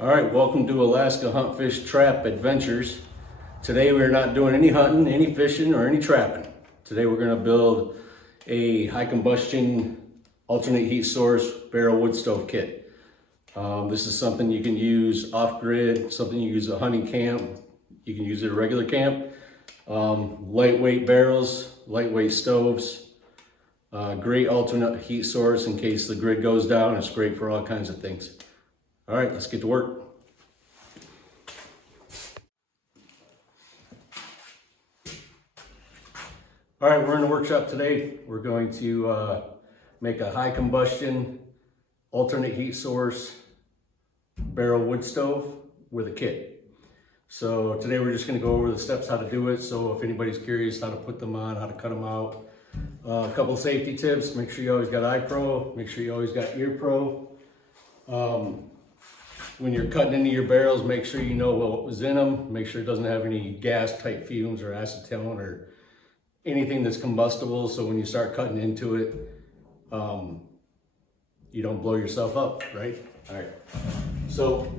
All right, welcome to Alaska Hunt Fish Trap Adventures. Today we're not doing any hunting, any fishing, or any trapping. Today we're gonna build a high combustion alternate heat source barrel wood stove kit. This is something you can use off-grid, something you use at a hunting camp. You can use it at a regular camp. Lightweight barrels, lightweight stoves. Great alternate heat source in case the grid goes down. It's great for all kinds of things. All right, let's get to work. All right, we're in the workshop today. We're going to make a high combustion alternate heat source barrel wood stove with a kit. So today we're just gonna go over the steps how to do it. So if anybody's curious how to put them on, how to cut them out. A couple of safety tips: make sure you always got eye pro, make sure you always got ear pro. When you're cutting into your barrels, make sure you know what was in them. Make sure it doesn't have any gas type fumes or acetylene or anything that's combustible. So when you start cutting into it, you don't blow yourself up, right? All right. So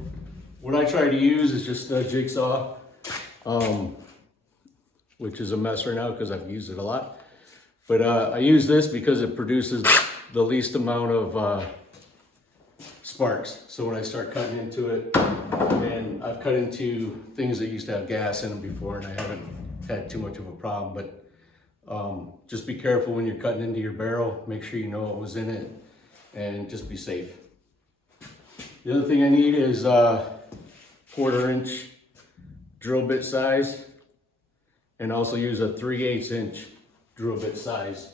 what I try to use is just a jigsaw, which is a mess right now because I've used it a lot. But I use this because it produces the least amount of sparks. So when I start cutting into it, and I've cut into things that used to have gas in them before, and I haven't had too much of a problem, but just be careful when you're cutting into your barrel. Make sure you know what was in it and just be safe. The other thing I need is 1/4 inch drill bit size, and also use a 3/8 inch drill bit size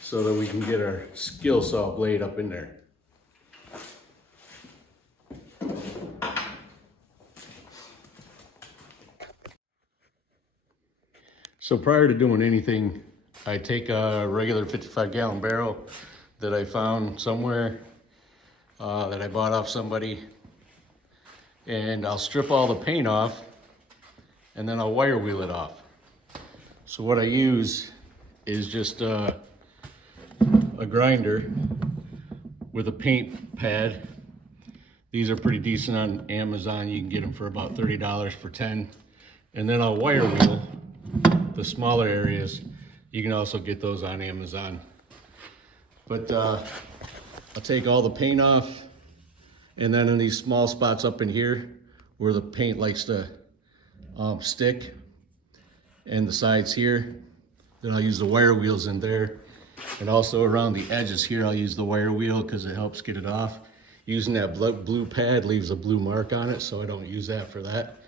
so that we can get our skill saw blade up in there. So prior to doing anything, I take a regular 55-gallon barrel that I found somewhere, that I bought off somebody, and I'll strip all the paint off, and then I'll wire wheel it off. So what I use is just a grinder with a paint pad. These are pretty decent on Amazon. You can get them for about $30 for 10. And then I'll wire wheel the smaller areas. You can also get those on Amazon. But I'll take all the paint off, and then in these small spots up in here where the paint likes to stick, and the sides here, then I'll use the wire wheels in there. And also around the edges here, I'll use the wire wheel because it helps get it off. Using that blue pad leaves a blue mark on it, so I don't use that for that.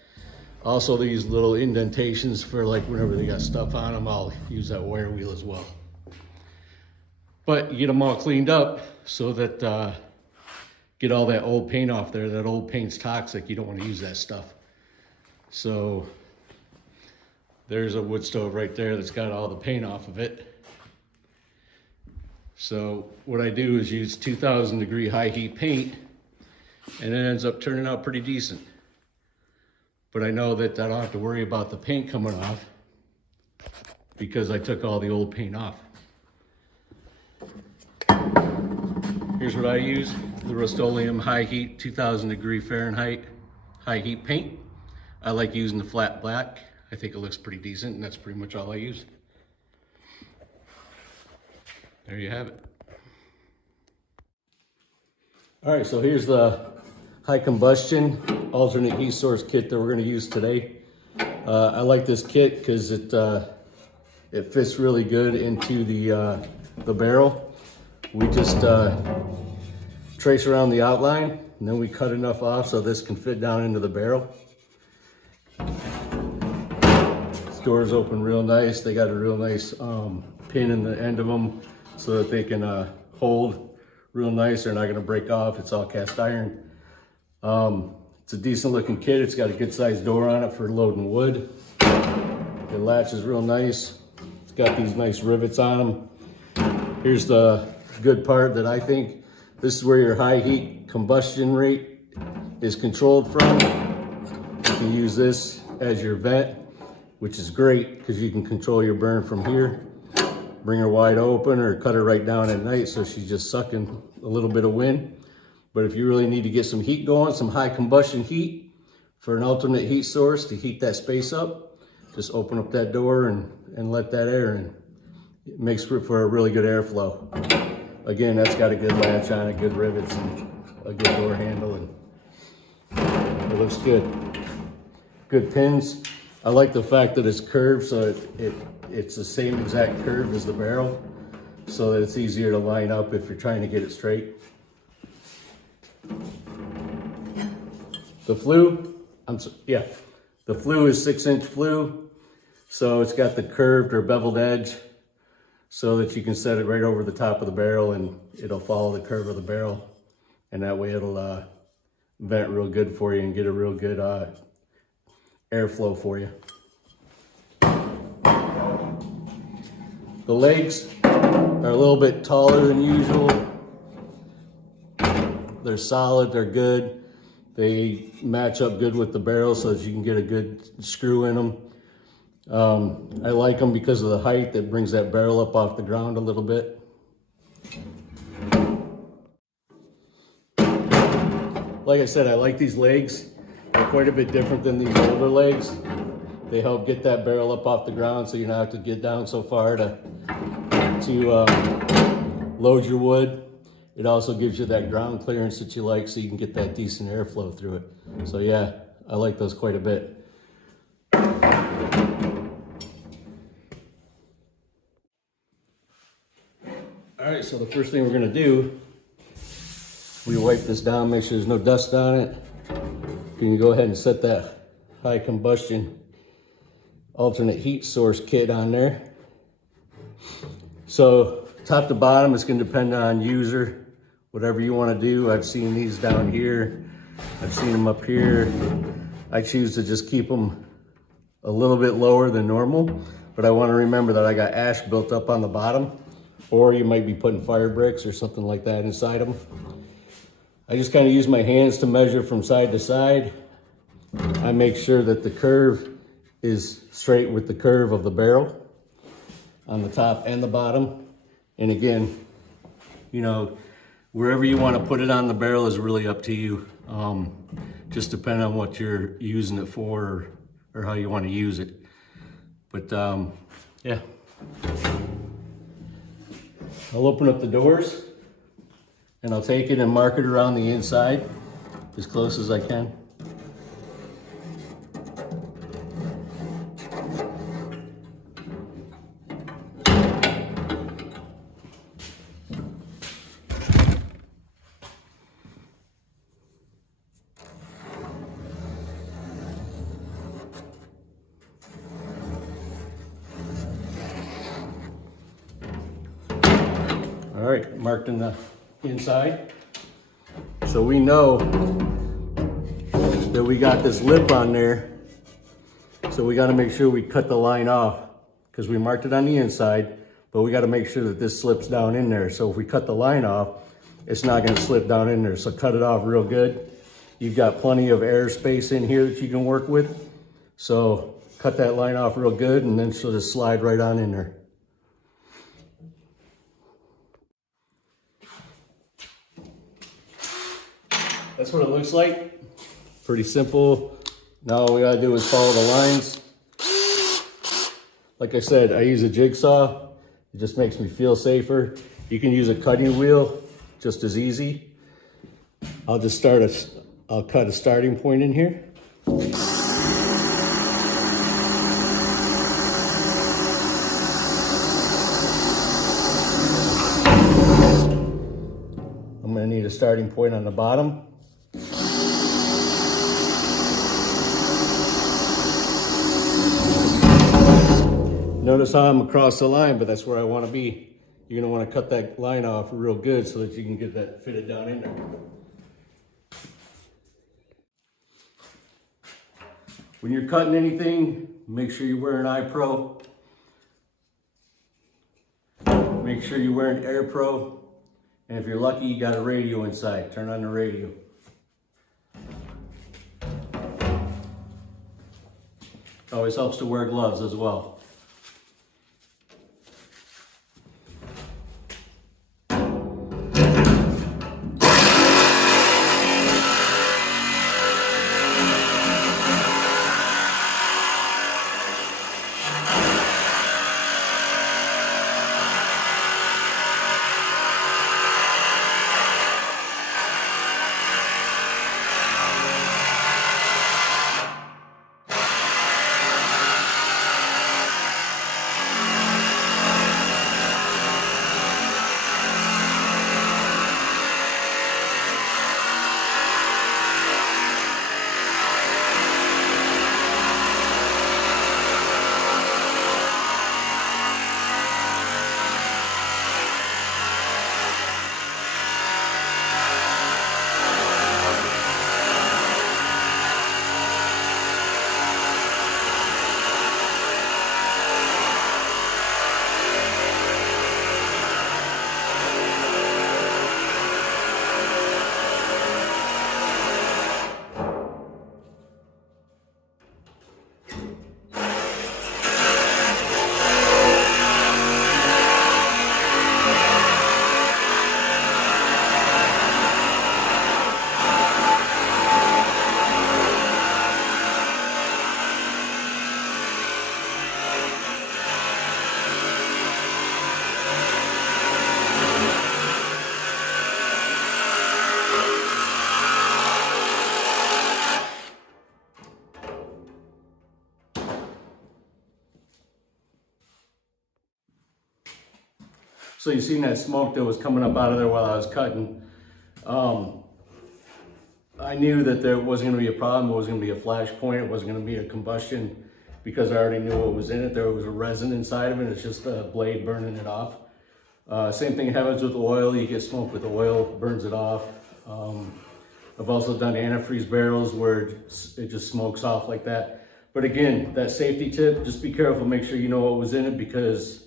Also, these little indentations for like whenever they got stuff on them, I'll use that wire wheel as well. But you get them all cleaned up so that get all that old paint off there. That old paint's toxic. You don't want to use that stuff. So there's a wood stove right there that's got all the paint off of it. So what I do is use 2000 degree high heat paint, and it ends up turning out pretty decent. But I know that I don't have to worry about the paint coming off because I took all the old paint off. Here's what I use: the Rust-Oleum high heat 2000 degree Fahrenheit high heat paint. I like using the flat black. I think it looks pretty decent, and that's pretty much all I use. There you have it. All right, so here's the high combustion alternate heat source kit that we're going to use today. I like this kit because it fits really good into the barrel. We just trace around the outline, and then we cut enough off so this can fit down into the barrel. These doors open real nice. They got a real nice pin in the end of them so that they can hold real nice. They're not going to break off. It's all cast iron. It's a decent looking kit. It's got a good sized door on it for loading wood. It latches real nice. It's got these nice rivets on them. Here's the good part that I think. This is where your high heat combustion rate is controlled from. You can use this as your vent, which is great because you can control your burn from here. Bring her wide open or cut her right down at night so she's just sucking a little bit of wind. But if you really need to get some heat going, some high combustion heat for an alternate heat source to heat that space up, just open up that door and let that air in. It makes for a really good airflow. Again, that's got a good latch on it, good rivets, and a good door handle, and it looks good. Good pins. I like the fact that it's curved, so it's the same exact curve as the barrel, so that it's easier to line up if you're trying to get it straight. The flue, the flue is 6-inch flue, so it's got the curved or beveled edge so that you can set it right over the top of the barrel and it'll follow the curve of the barrel, and that way it'll vent real good for you and get a real good airflow for you. The legs are a little bit taller than usual. They're solid, they're good. They match up good with the barrel so that you can get a good screw in them. I like them because of the height that brings that barrel up off the ground a little bit. Like I said, I like these legs. They're quite a bit different than these older legs. They help get that barrel up off the ground so you don't have to get down so far to load your wood. It also gives you that ground clearance that you like so you can get that decent airflow through it. So yeah, I like those quite a bit. All right, so the first thing we're gonna do, we wipe this down, make sure there's no dust on it. You can go ahead and set that high combustion alternate heat source kit on there. So top to bottom, it's gonna depend on user, whatever you wanna do. I've seen these down here. I've seen them up here. I choose to just keep them a little bit lower than normal, but I wanna remember that I got ash built up on the bottom, or you might be putting fire bricks or something like that inside them. I just kind of use my hands to measure from side to side. I make sure that the curve is straight with the curve of the barrel on the top and the bottom. And again, you know, wherever you want to put it on the barrel is really up to you. Just depending on what you're using it for or how you want to use it. But yeah. I'll open up the doors and I'll take it and mark it around the inside as close as I can. All right, marked in the inside. So we know that we got this lip on there. So we got to make sure we cut the line off because we marked it on the inside, but we got to make sure that this slips down in there. So if we cut the line off, it's not going to slip down in there. So cut it off real good. You've got plenty of air space in here that you can work with. So cut that line off real good and then she'll just slide right on in there. That's what it looks like. Pretty simple. Now all we gotta do is follow the lines. Like I said, I use a jigsaw. It just makes me feel safer. You can use a cutting wheel just as easy. I'll cut a starting point in here. I'm gonna need a starting point on the bottom. Notice how I'm across the line, but that's where I want to be. You're going to want to cut that line off real good so that you can get that fitted down in there. When you're cutting anything, make sure you're wearing eye pro. Make sure you're wearing Air Pro. And if you're lucky, you got a radio inside. Turn on the radio. Always helps to wear gloves as well. So you seen that smoke that was coming up out of there while I was cutting. I knew that there wasn't gonna be a problem, it wasn't gonna be a flash point, it wasn't gonna be a combustion, because I already knew what was in it. There was a resin inside of it, it's just a blade burning it off. Same thing happens with oil, you get smoke with oil, burns it off. I've also done antifreeze barrels where it just smokes off like that. But again, that safety tip, just be careful, make sure you know what was in it, because,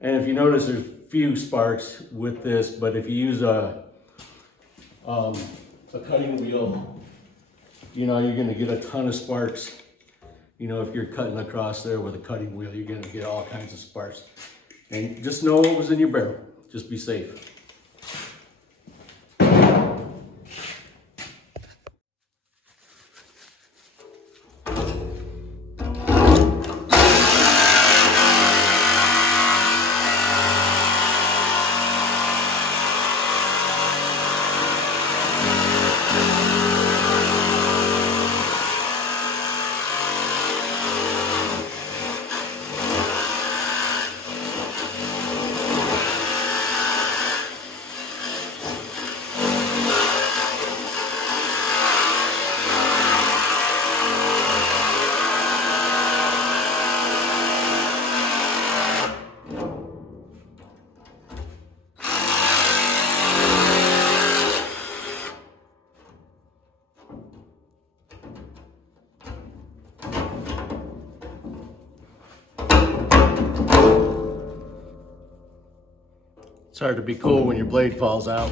and if you notice, there's few sparks with this, but if you use a cutting wheel, you know, you're gonna get a ton of sparks. You know, if you're cutting across there with a cutting wheel, you're gonna get all kinds of sparks. And just know what was in your barrel, just be safe. It's hard to be cool when your blade falls out.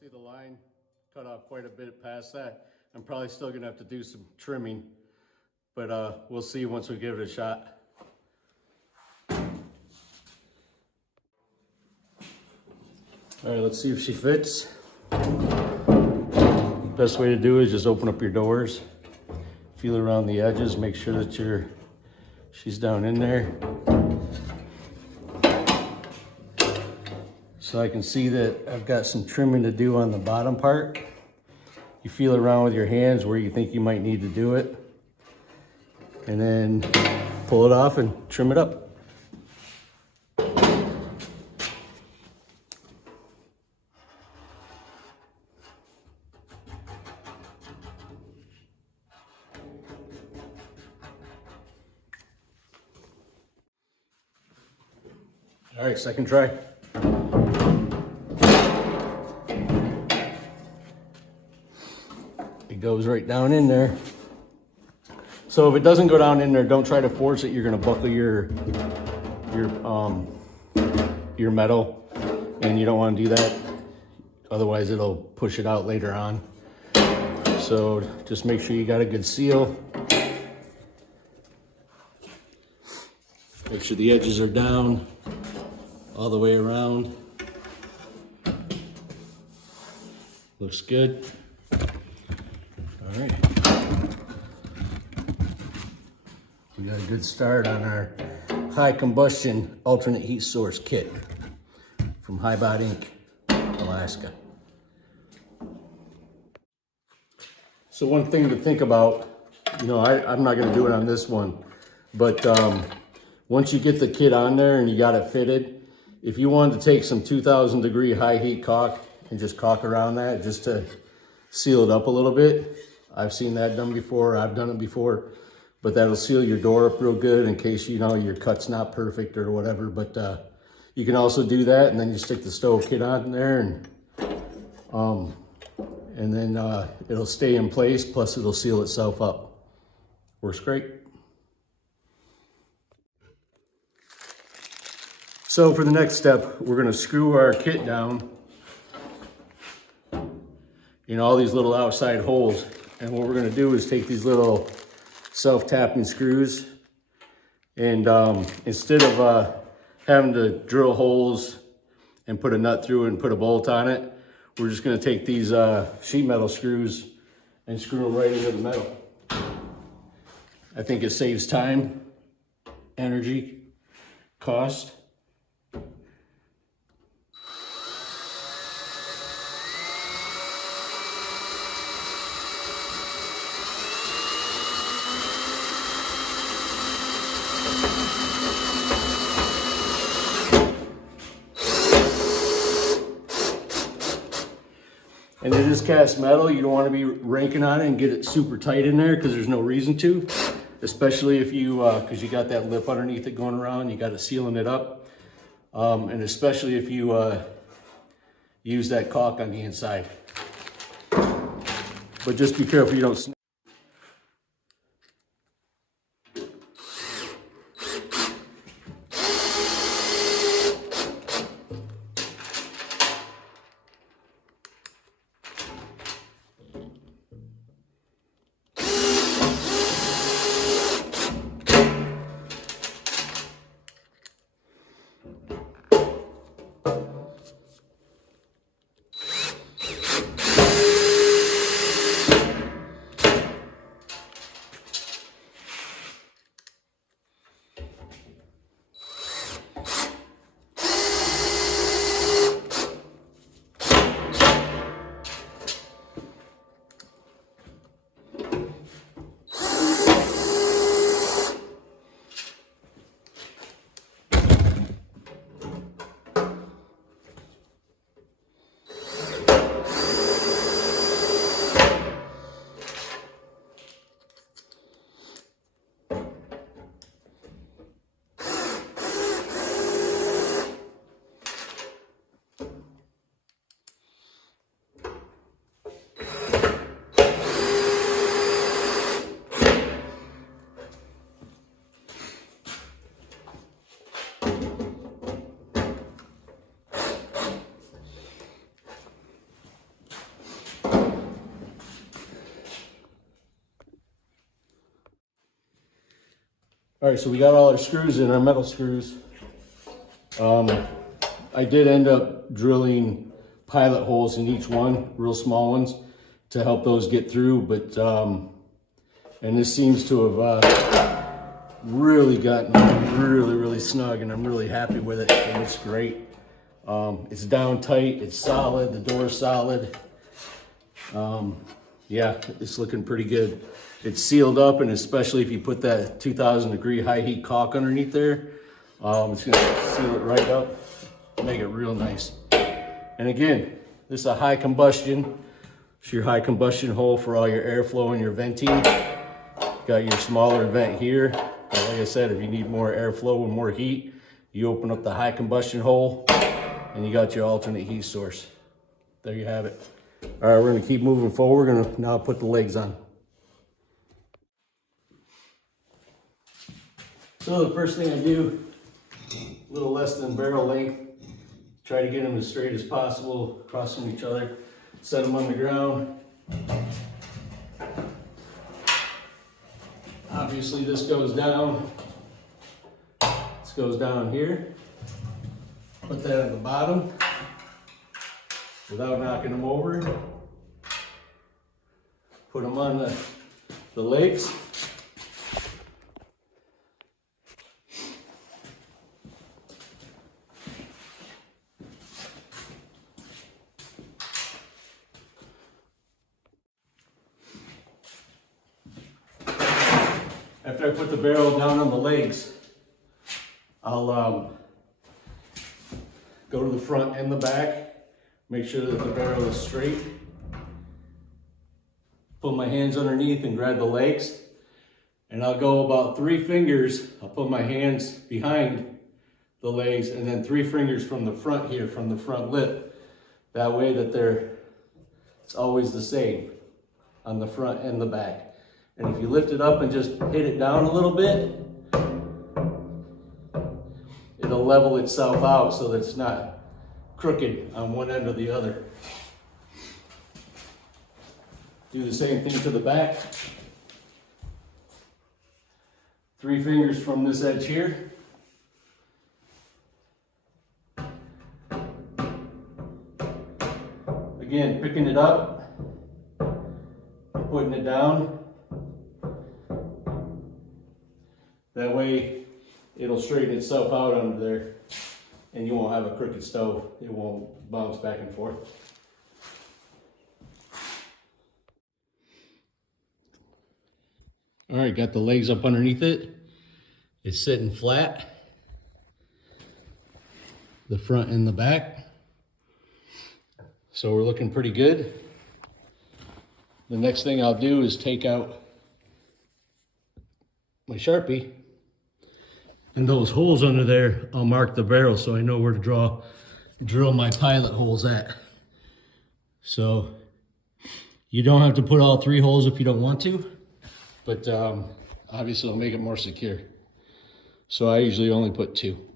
See the line cut off quite a bit past that. I'm probably still gonna have to do some trimming, but we'll see once we give it a shot. All right, let's see if she fits. Best way to do it is just open up your doors, feel around the edges, make sure that she's down in there. So I can see that I've got some trimming to do on the bottom part. You feel around with your hands where you think you might need to do it. And then pull it off and trim it up. All right, second try. It goes right down in there. So if it doesn't go down in there, don't try to force it. You're gonna buckle your metal, and you don't want to do that. Otherwise, it'll push it out later on. So just make sure you got a good seal. Make sure the edges are down all the way around. Looks good. All right. We got a good start on our high combustion alternate heat source kit from HYBOT Inc., Alaska. So one thing to think about, you know, I'm not gonna do it on this one, but once you get the kit on there and you got it fitted, if you wanted to take some 2000 degree high heat caulk and just caulk around that just to seal it up a little bit. I've seen that done before, I've done it before, but that'll seal your door up real good in case, you know, your cut's not perfect or whatever. But you can also do that, and then you stick the stove kit on there, and then it'll stay in place, plus it'll seal itself up. Works great. So for the next step, we're gonna screw our kit down in all these little outside holes. And what we're gonna do is take these little self-tapping screws, and instead of having to drill holes and put a nut through and put a bolt on it, we're just gonna take these sheet metal screws and screw them right into the metal. I think it saves time, energy, cost. And it is cast metal. You don't want to be raking on it and get it super tight in there, because there's no reason to, especially if you, because you got that lip underneath it going around, you got it sealing it up. And especially if you use that caulk on the inside. But just be careful you don't snap. All right, so we got all our screws in, our metal screws. I did end up drilling pilot holes in each one, real small ones, to help those get through. But and this seems to have really gotten really snug, and I'm really happy with it. It looks great. It's down tight, it's solid, the door's solid. Yeah, it's looking pretty good. It's sealed up, and especially if you put that 2,000-degree high heat caulk underneath there, it's gonna seal it right up, make it real nice. And again, this is a high combustion. It's your high combustion hole for all your airflow and your venting. Got your smaller vent here. But like I said, if you need more airflow and more heat, you open up the high combustion hole, and you got your alternate heat source. There you have it. All right, we're gonna keep moving forward. We're gonna now put the legs on. So the first thing I do, a little less than barrel length, try to get them as straight as possible across from each other, set them on the ground. Obviously this goes down, this goes down here. Put that at the bottom without knocking them over. Put them on the legs. After I put the barrel down on the legs, I'll go to the front and the back, make sure that the barrel is straight. Put my hands underneath and grab the legs, and I'll go about 3 fingers. I'll put my hands behind the legs, and then 3 fingers from the front here, from the front lip. That way that they're It's always the same on the front and the back. And if you lift it up and just hit it down a little bit, it'll level itself out so that it's not crooked on one end or the other. Do the same thing to the back. 3 fingers from this edge here. Again, picking it up, putting it down. That way it'll straighten itself out under there and you won't have a crooked stove. It won't bounce back and forth. All right, got the legs up underneath it. It's sitting flat. The front and the back. So we're looking pretty good. The next thing I'll do is take out my Sharpie, and those holes under there, I'll mark the barrel so I know where to drill my pilot holes at. So you don't have to put all 3 holes if you don't want to, but obviously it'll make it more secure. So I usually only put 2.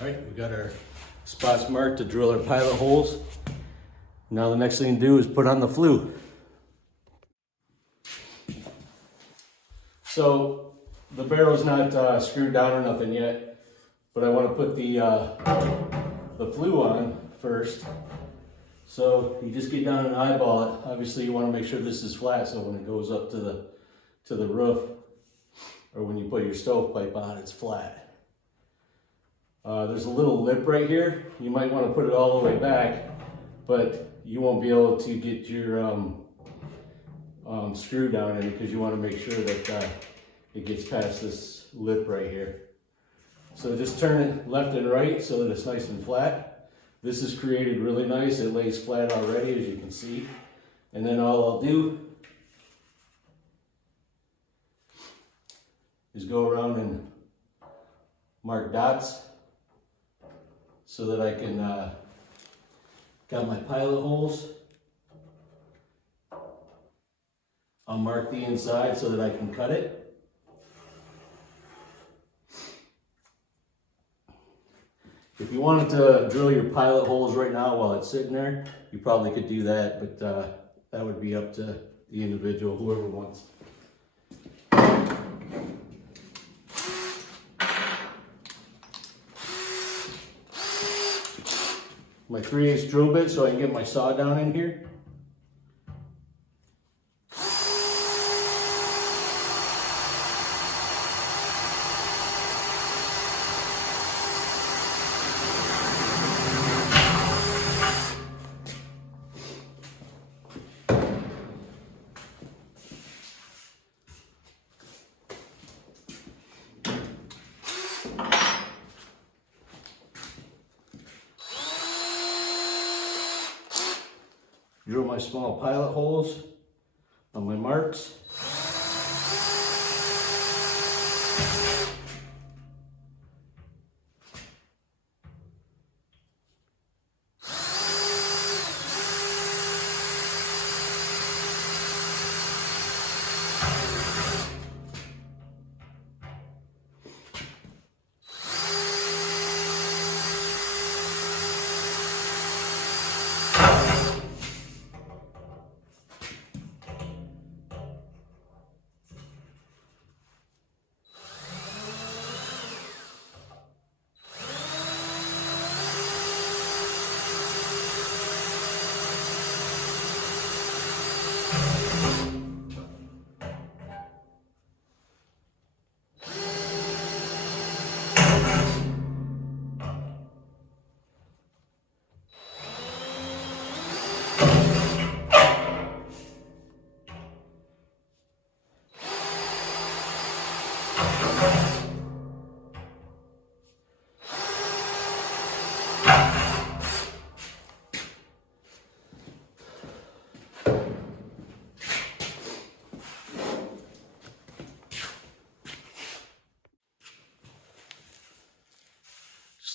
All right, we got our spots marked to drill our pilot holes. Now the next thing to do is put on the flue. So the barrel's not screwed down or nothing yet, but I want to put the flue on first. So you just get down and eyeball it. Obviously you want to make sure this is flat so when it goes up to the roof or when you put your stovepipe on, it's flat. There's a little lip right here. You might want to put it all the way back, but you won't be able to get your screw down in it because you want to make sure that it gets past this lip right here. So just turn it left and right so that it's nice and flat. This is created really nice. It lays flat already, as you can see. And then all I'll do is go around and mark dots so that I can, got my pilot holes. I'll mark the inside so that I can cut it. If you wanted to drill your pilot holes right now while it's sitting there, you probably could do that, but that would be up to the individual, whoever wants. My 3/8 drill bit so I can get my saw down in here. Drill my small pilot holes on my marks.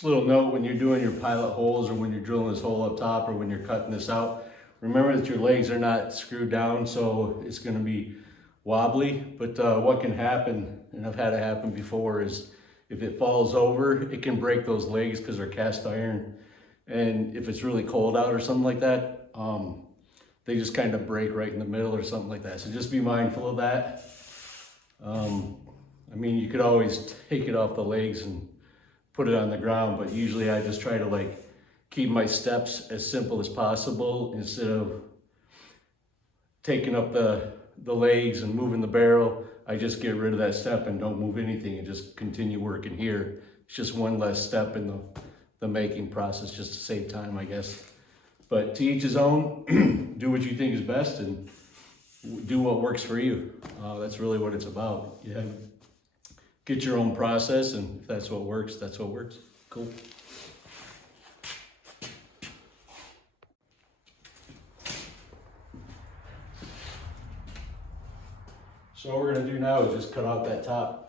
Just a little note, when you're doing your pilot holes or when you're drilling this hole up top or when you're cutting this out, remember that your legs are not screwed down, so it's going to be wobbly. But what can happen, and I've had it happen before, is if it falls over, it can break those legs because they're cast iron. And if it's really cold out or something like that, they just kind of break right in the middle or something like that. So just be mindful of that. I mean, you could always take it off the legs and put it on the ground, but usually I just try to like keep my steps as simple as possible instead of taking up the legs and moving the barrel. I just get rid of that step and don't move anything and just continue working here. It's just one less step in the making process, just to save time, I guess. But to each his own. Do what you think is best and do what works for you. That's really what it's about. Yeah. Get your own process, and if that's what works, that's what works. Cool. So what we're going to do now is just cut out that top.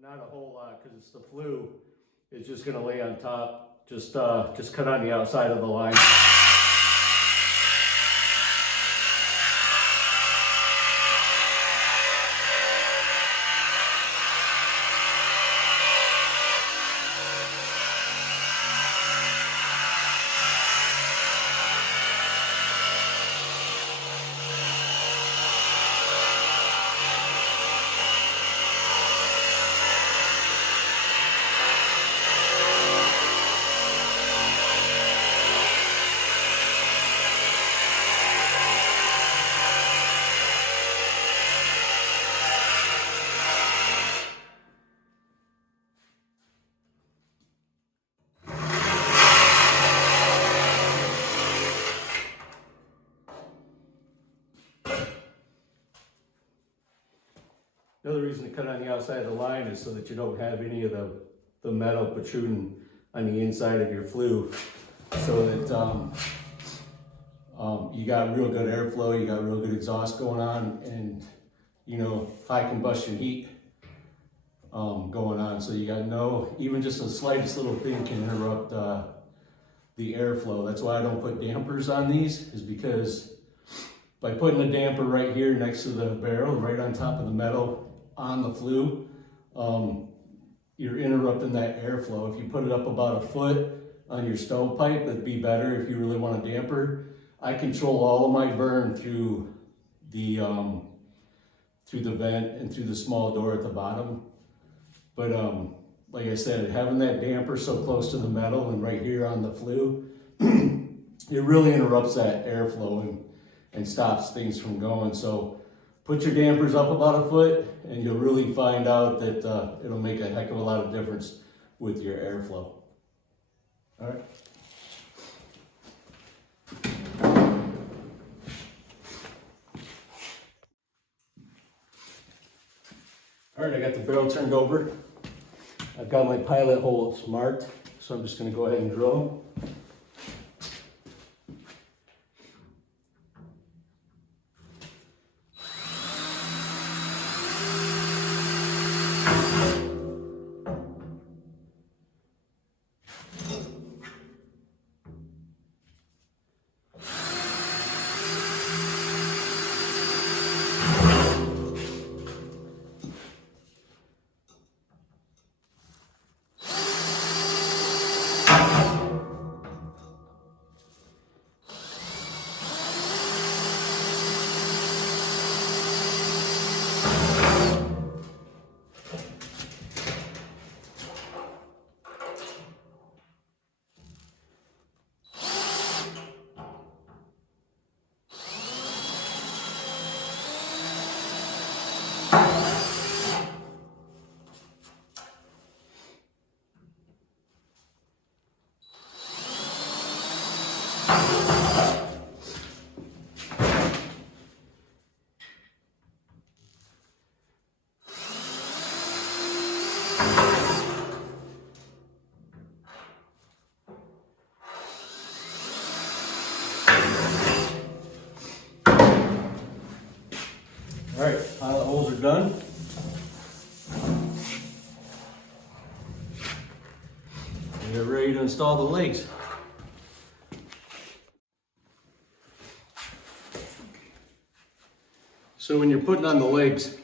Not a whole lot, because it's the flue. It's just going to lay on top. Just cut on the outside of the line. The other reason to cut on the outside of the line is so that you don't have any of the metal protruding on the inside of your flue, so that you got real good airflow, you got real good exhaust going on, and you know, high combustion heat going on. So you got no, even just the slightest little thing can interrupt the airflow. That's why I don't put dampers on these, is because by putting a damper right here next to the barrel, right on top of the metal on the flue, you're interrupting that airflow. If you put it up about a foot on your stovepipe, it'd be better if you really want a damper. I control all of my burn through the vent and through the small door at the bottom. But like I said, having that damper so close to the metal and right here on the flue, it really interrupts that airflow and stops things from going. So put your dampers up about a foot and you'll really find out that it'll make a heck of a lot of difference with your airflow. All right. All right, I got the barrel turned over. I've got my pilot holes marked, so I'm just going to go ahead and drill them. We're ready to install the legs. So when you're putting on the legs,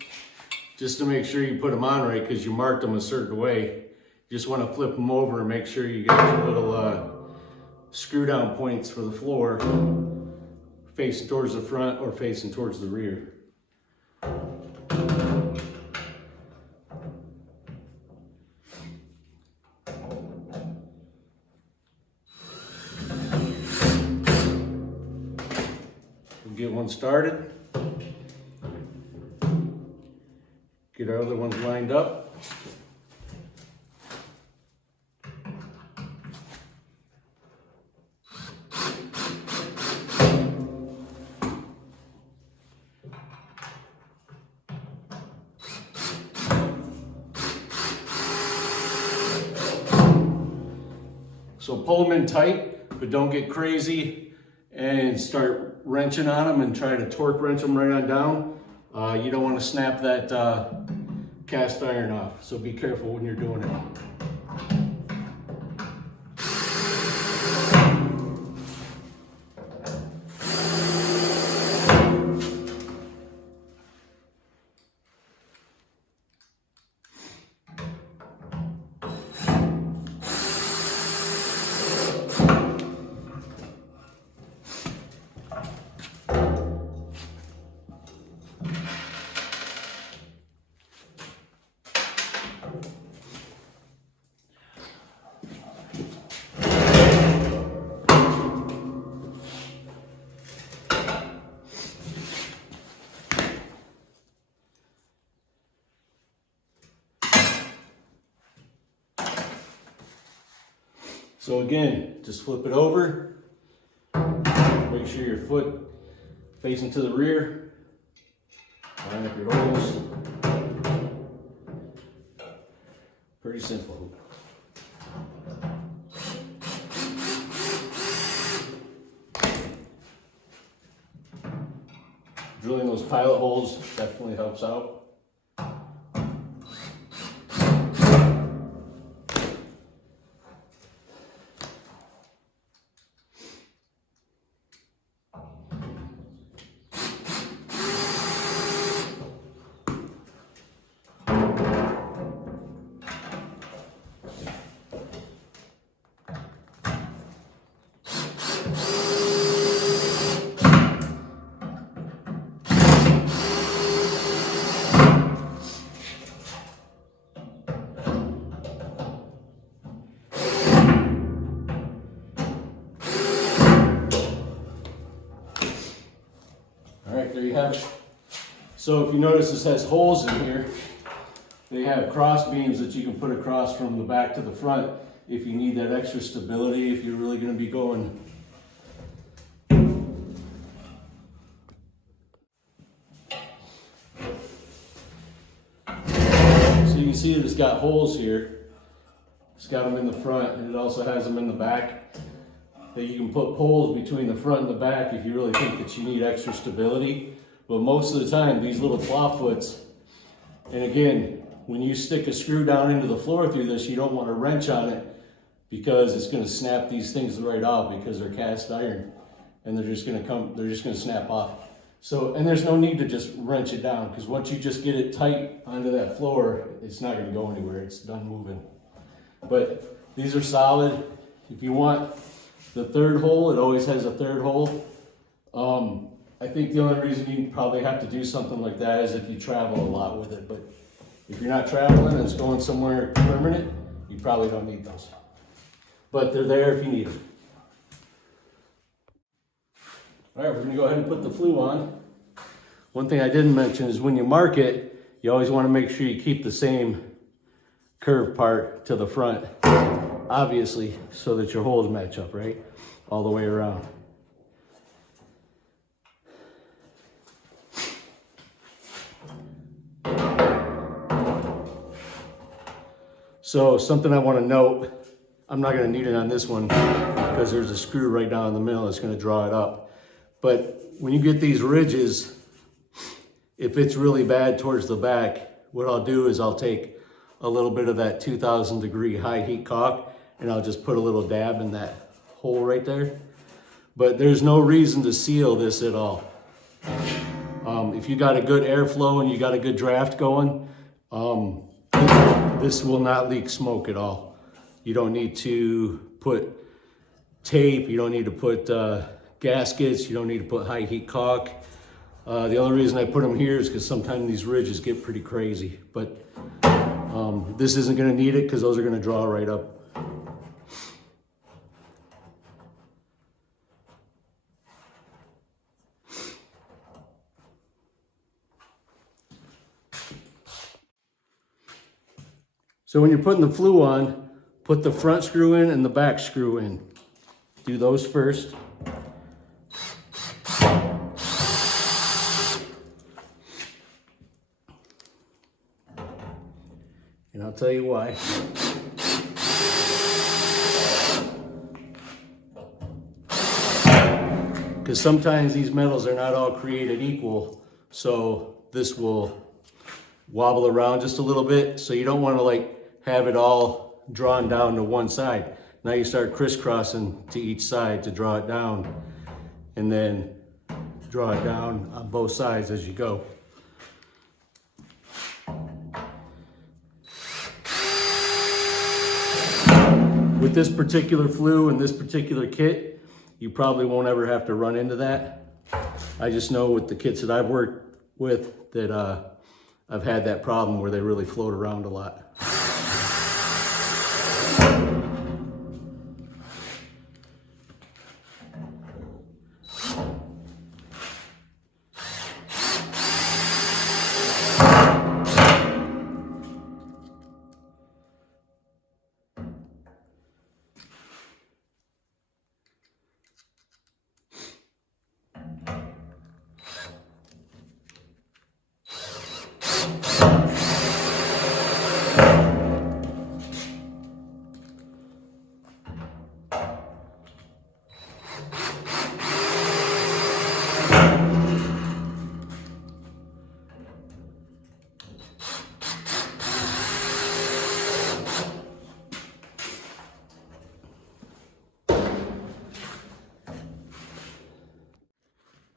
just to make sure you put them on right, because you marked them a certain way, you just want to flip them over and make sure you got your little screw down points for the floor facing towards the front or facing towards the rear. We'll get one started. Get our other ones lined up. So pull them in tight, but don't get crazy and start wrenching on them and try to torque wrench them right on down. You don't want to snap that cast iron off, so be careful when you're doing it. So again, just flip it over, make sure your foot facing to the rear, line up your holes. Pretty simple. Drilling those pilot holes definitely helps out. There you have it. So if you notice, this has holes in here. They have cross beams that you can put across from the back to the front if you need that extra stability, if you're really going to be going. So you can see that it's got holes here. It's got them in the front, and it also has them in the back. That you can put poles between the front and the back if you really think that you need extra stability. But most of the time, these little claw foots, and again, when you stick a screw down into the floor through this, you don't want to wrench on it because it's going to snap these things right off because they're cast iron and they're just going to snap off. So, and there's no need to just wrench it down because once you just get it tight onto that floor, it's not going to go anywhere. It's done moving. But these are solid. If you want the third hole, it always has a third hole. I think the only reason you probably have to do something like that is if you travel a lot with it. But if you're not traveling and it's going somewhere permanent, you probably don't need those. But they're there if you need them. All right, we're gonna go ahead and put the flue on. One thing I didn't mention is when you mark it, you always wanna make sure you keep the same curved part to the front, obviously, so that your holes match up, right? All the way around. So something I want to note, I'm not going to need it on this one because there's a screw right down in the middle that's going to draw it up. But when you get these ridges, if it's really bad towards the back, what I'll do is I'll take a little bit of that 2000 degree high heat caulk and I'll just put a little dab in that hole right there. But there's no reason to seal this at all. If you got a good airflow and you got a good draft going, this will not leak smoke at all. You don't need to put tape, you don't need to put gaskets, you don't need to put high heat caulk. The only reason I put them here is because sometimes these ridges get pretty crazy, but this isn't going to need it because those are going to draw right up. So when you're putting the flue on, put the front screw in and the back screw in. Do those first. And I'll tell you why. Because sometimes these metals are not all created equal, so this will wobble around just a little bit. So you don't want to like have it all drawn down to one side. Now you start crisscrossing to each side to draw it down, and then draw it down on both sides as you go. With this particular flue and this particular kit, you probably won't ever have to run into that. I just know with the kits that I've worked with that I've had that problem where they really float around a lot.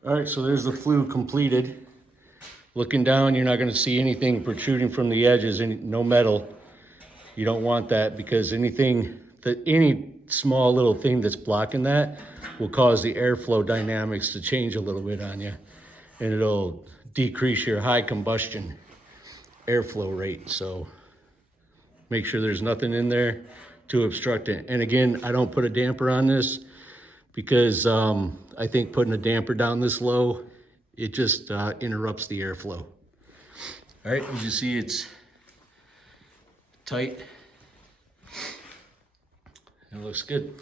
All right, so there's the flue completed. Looking down, you're not going to see anything protruding from the edges, no metal. You don't want that because any small little thing that's blocking that will cause the airflow dynamics to change a little bit on you, and it'll decrease your high combustion airflow rate. So make sure there's nothing in there to obstruct it. And again, I don't put a damper on this because I think putting a damper down this low, it just interrupts the airflow. All right, as you see, it's tight. It looks good.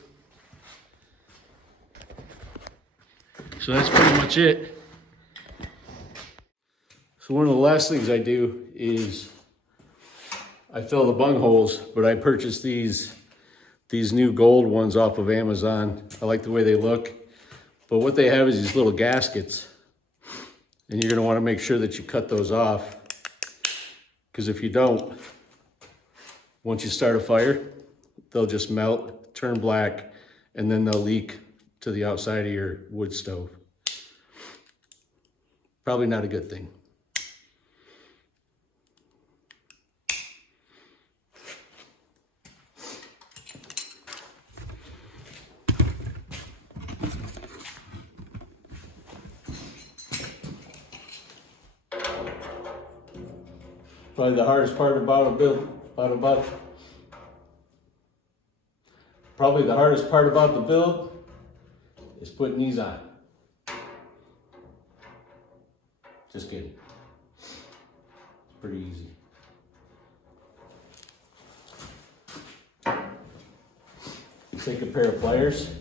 So that's pretty much it. So one of the last things I do is I fill the bung holes, but I purchased these new gold ones off of Amazon. I like the way they look, but what they have is these little gaskets, and you're gonna wanna make sure that you cut those off, because if you don't, once you start a fire, they'll just melt, turn black, and then they'll leak to the outside of your wood stove. Probably not a good thing. Probably the hardest part about a build, probably the hardest part about the build is putting these on. Just kidding. It's pretty easy. Take a pair of pliers.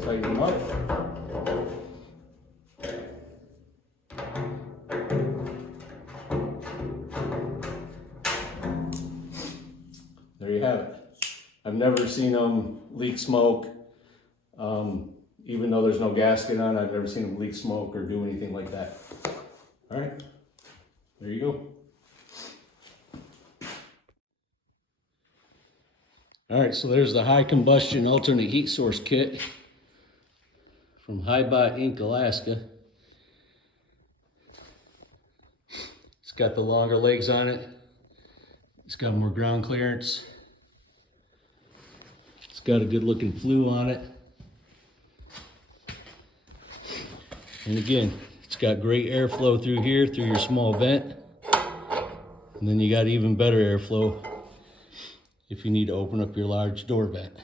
Tighten them up. There you have it. I've never seen them leak smoke. Even though there's no gasket on, I've never seen them leak smoke or do anything like that. All right, there you go. All right, so there's the high combustion alternate heat source kit from HYBOT Inc. Alaska. It's got the longer legs on it. It's got more ground clearance. It's got a good looking flue on it. And again, it's got great airflow through here, through your small vent. And then you got even better airflow if you need to open up your large door vent.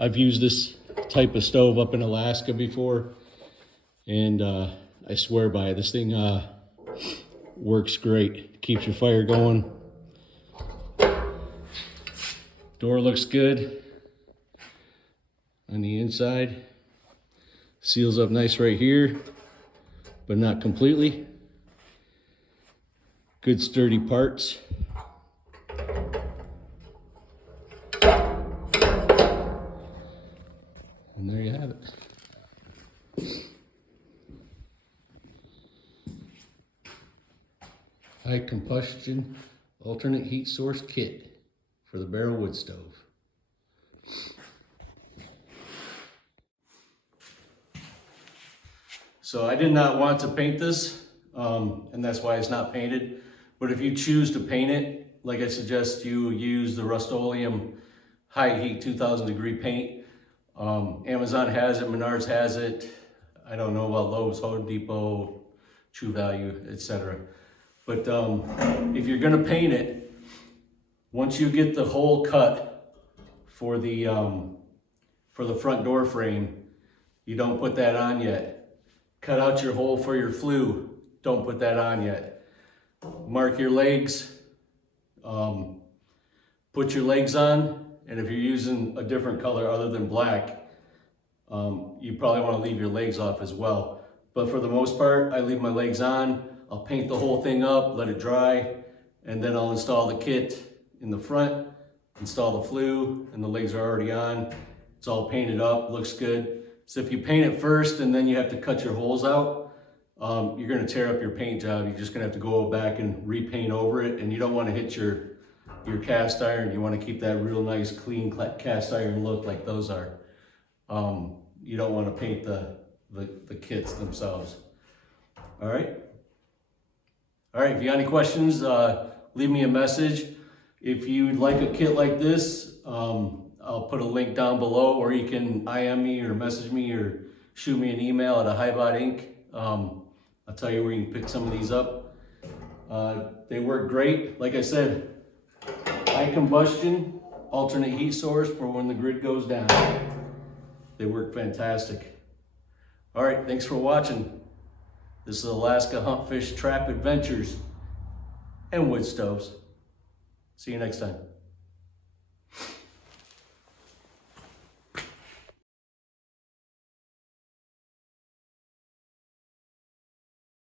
I've used this type of stove up in Alaska before, and I swear by it. This thing works great. Keeps your fire going. Door looks good on the inside. Seals up nice right here, but not completely. Good sturdy parts. And there you have it. High combustion alternate heat source kit for the barrel wood stove. So I did not want to paint this, and that's why it's not painted. But if you choose to paint it, like I suggest you use the Rust-Oleum high heat 2000 degree paint. Amazon has it, Menards has it. I don't know about Lowe's, Home Depot, True Value, etc. But if you're gonna paint it, once you get the hole cut for the front door frame, you don't put that on yet. Cut out your hole for your flue, don't put that on yet. Mark your legs, put your legs on, and if you're using a different color other than black, you probably want to leave your legs off as well. But for the most part, I leave my legs on. I'll paint the whole thing up, let it dry, and then I'll install the kit in the front, install the flue, and the legs are already on. It's all painted up, looks good. So if you paint it first and then you have to cut your holes out, you're gonna tear up your paint job. You're just gonna have to go back and repaint over it, and you don't wanna hit your cast iron. You wanna keep that real nice, clean cast iron look like those are. You don't wanna paint the kits themselves. All right, if you got any questions, leave me a message. If you'd like a kit like this, I'll put a link down below, or you can IM me or message me or shoot me an email at HYBOT Inc. I'll tell you where you can pick some of these up. They work great. Like I said, high combustion, alternate heat source for when the grid goes down. They work fantastic. All right, thanks for watching. This is Alaska Hunt Fish Trap Adventures and Wood Stoves. See you next time.